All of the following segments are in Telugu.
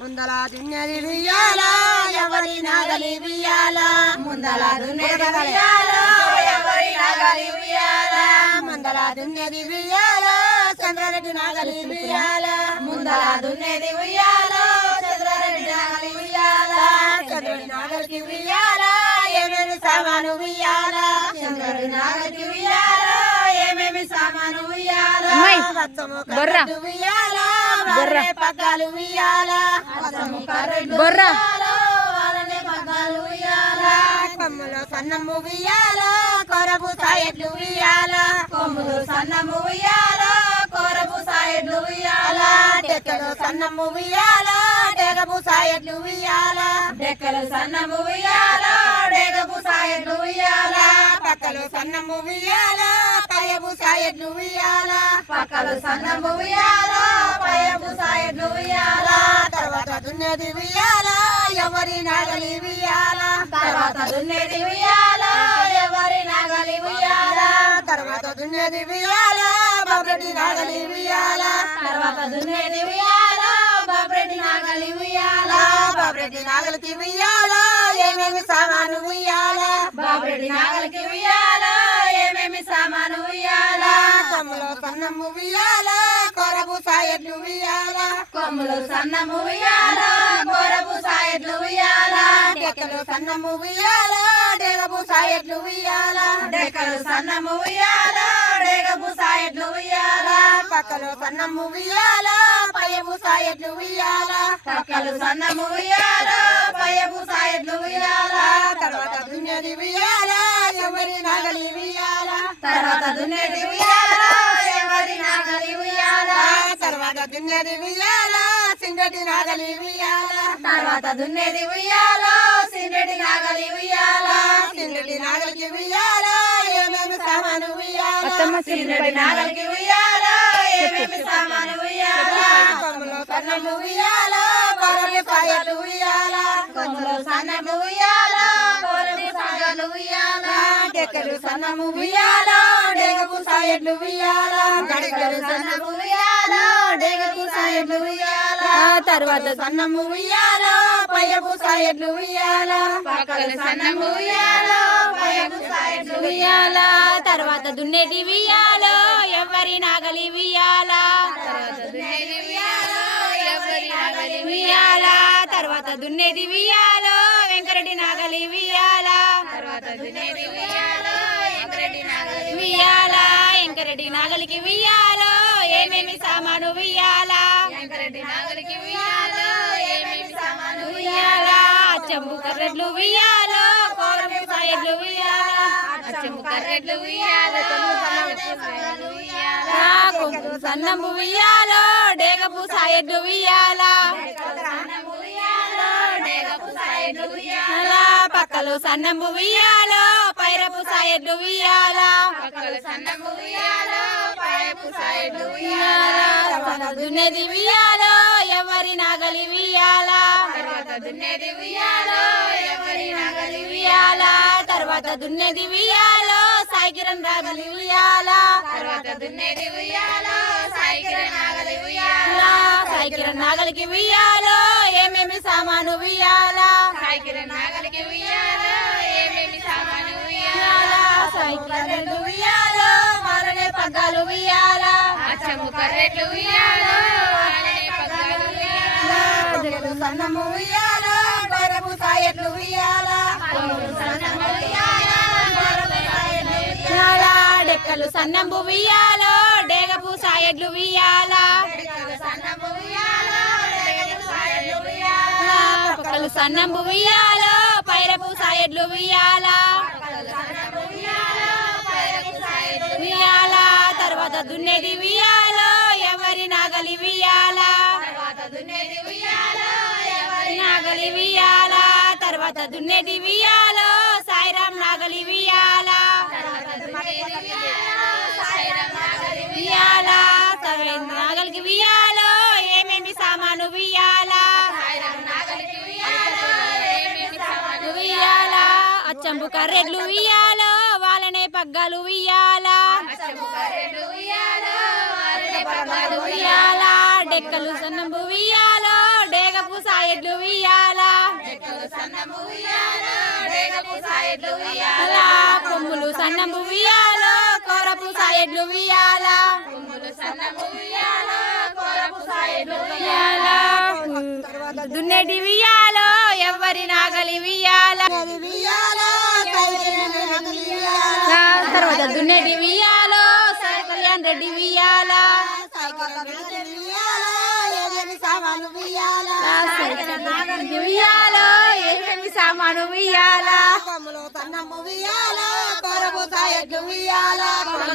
ముందల దున్నది వియ్యాల ఎవరి నాగలి వియ్యాల ముందల దున్నది వియ్యాల ఎవరి నాగలి వియ్యాల ముందల దున్నది వియ్యాల చంద్రారెడ్డి నాగలి వియ్యాల ముందల దున్నది వియ్యాల చంద్రారెడ్డి నాగలి వియ్యాల చంద్రుడి నాగలికి వియ్యాల ఏమేమి సామాను వియ్యాల చంద్రుడి నాగలికి వియ్యాల ఏమేమి సామాను వియ్యాల వత్తము కర్రెడ్డు పగ్గాలు బొర్రా. పగ్గాలు కొమ్ములో సన్నము కొరపు సాయట్లు కొమ్ములు సన్నము వియ్యాల కొరపు సాయట్లు వియ్యాల డెక్కలు సన్నము వియ్యాల డెగపు సాయట్లు డెక్కలు సన్నము వియ్యాల డెగపు సాయట్లు వియ్యాల పక్కలు సన్నము వియ్యాల పయబు సాయట్లు వియ్యాల పక్కలు సన్నము వియ్యాల పయబు సాయట్లు వియ్యాల తర్వాత దున్నది వియ్యాల ఎవరి నగలి వియ్యాల తర్వాత దున్నది వియ్యాల ఎవరి నగలి వియ్యాల తర్వాత దున్నది వియ్యాల బాబరెడ్డి నగలి వియ్యాల తర్వాత దున్నది వియ్యాల బాబరెడ్డి నగలి వియ్యాల బాబరెడ్డి నగలికి వియ్యాల ఏమేమి సామాను వియ్యాల నాగలికి వియ్యాల ఏమేమి సామాను వియ్యాల కొమ్ములో సన్నము వియ్యాల కొరపు సాయట్లు వియ్యాల కొమ్ములు సన్నము వియ్యాల కొరపు సాయట్లు వియ్యాల డెక్కలు సన్నము వియ్యాల డెగపు సాయట్లు వియ్యాల డెక్కలు సన్నము వియ్యాల డెగపు సాయట్లు వియ్యాల పక్కలు సన్నము వియ్యాల పయపు సాయట్లు వియ్యాల పక్కలు సన్నము వియ్యాల పయపు సాయట్లు వియ్యాల తర్వాత దున్నది వియ్యాల ఎవరి నాగలి వియ్యాల తర్వాత దున్నది వియ్యాల ఎవరి నాగలి వియ్యాల తర్వాత దున్నది వియ్యాల సింగటి నాగలి వియ్యాల తర్వాత దున్నది వియ్యాల సింగటి నాగలి వియ్యాల సింగటి నాగలికి వియ్యాల ఏమేమి సామాను అత్తమ్మ సింగటి నాగలికి వియ్యాల ఏమేమి సామాను వియ్యాల కొమ్ములో సన్నము వియ్యాల కొరవి సాయలు వియ్యాల కొమ్ములో సన్నము వియ్యాల కొరవి సాయలు వియ్యాల డెక్కలు సన్నము వియ్యాల డెగపు సాయట్లు వియ్యాల గడిగలు సన్నము వియ్యాల డెగపు సాయట్లు వియ్యాల తర్వాత సన్నము వియ్యాల పయపు సాయట్లు వియ్యాల పక్కలు సన్నము వియ్యాల పయపు సాయట్లు వియ్యాల తర్వాత దున్నేటి వియ్యాల ఎవరి నాగలి వియ్యాల తర్వాత దున్నేది వియ్యాల వెంకరెడ్డి నాగలి వియ్యాల వియ్యాల వెంకరెడ్డి నాగలికి వియ్యాల ఏమేమి సామాను వియ్యాల వియ్యాల చెంబు కర్రెడ్లు వియ్యాల కోరపు సాయడ్లు వియ్యాల చెంబు కర్రెడ్లు వియ్యాల కొంగు సన్నము వియ్యాల డేగపు సాయడ్లు వియ్యాల పక్కలు సన్నము వియ్యాల పైరపు సాయడ్లు వియ్యాల వియ్యాల తర్వాత దున్నెది వియ్యాల ఎవరి నాగలి వియ్యాల వియ్యాల తర్వాత దున్నెది వియ్యాల సాయికిరణ్ రాగలి వియ్యాల వియ్యాల, సాయికిరణ్ నాగలికి వియ్యాల ఏమేమి సామాను వియ్యాల వియ్యాల, సాయికిరణ్ వియ్యాల వాళ్ళనే పగ్గాలు వియ్యాల డెక్కలు సన్నము వియ్యాల కొరపు సాయట్లు వియ్యాల వియ్యాల, డెక్కలు సన్నంబు వియ్యాల డేగపు సాయడ్లు వియ్యాల పక్కలు సన్నంబు ఉయ్యాల పైరపు సాయడ్లు ఉయ్యాల. ఉయ్యాల తర్వాత దున్నేది ఉయ్యాల ఎవరి నాగలి వియ్యాల నాగలి ఉయ్యాల. తర్వాత దున్నేది ఉయ్యాల అచ్చంపు కర్రెడ్లు వియ్యాల వాళ్ళనే పగ్గాలు వియ్యాల ఉయ్యాల డెక్కలు సన్నంబు ఉయ్యాల డేగపు సాయడ్లు ఉయ్యాల. అలా కొమ్ములు సన్నము ఉయ్యాల కొరపు సాయడ్లు ఉయ్యాల. దున్నెటి వియ్యాలో ఎవరి నాగలి వియ్యాల ఆ తర్వాత దున్నెటి వియ్యాలో కళ్యాణ్ రెడ్డి వియ్యాల? వియ్యాలో? ఏమేమి సామాను వియ్యాల? ఎవరి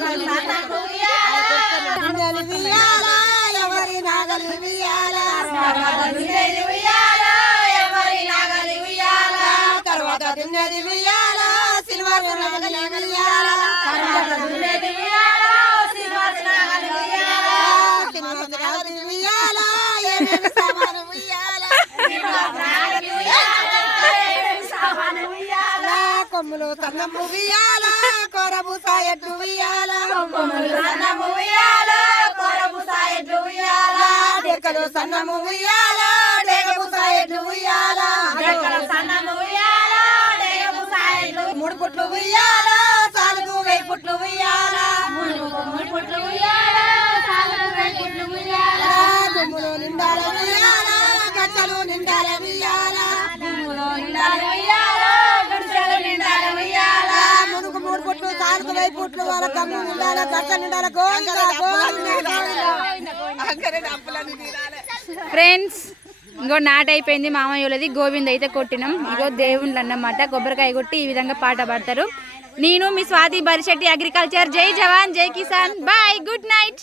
సిల్వర్ నాగలి వియాల సిల్వర్ నాగలి వియాల కొమ్ములు సన్నము వియాల కొరము సాయట్టు వియాల డెక్కలు సన్నము వియాల డెగము సాయట్టు వియాల డెక్కలు సన్నము పుట్లు పుట్లు నిండాల గచ్చలు నిండాల నిండాల నిండాల మూడు పుట్లు పుట్లు వాళ్ళ కమ్ము నిండాల గచ్చ నిండాల ఫ్రెండ్స్ ఇంకో నాట అయిపోయింది మామయ్యలది గోవింద్ అయితే కొట్టినాం. ఇగో దేవుళ్ళు అన్నమాట కొబ్బరికాయ కొట్టి ఈ విధంగా పాట పాడతారు. నేను మీ స్వాతి బరిశెట్టి అగ్రికల్చర్. జై జవాన్ జై కిసాన్. Bye good night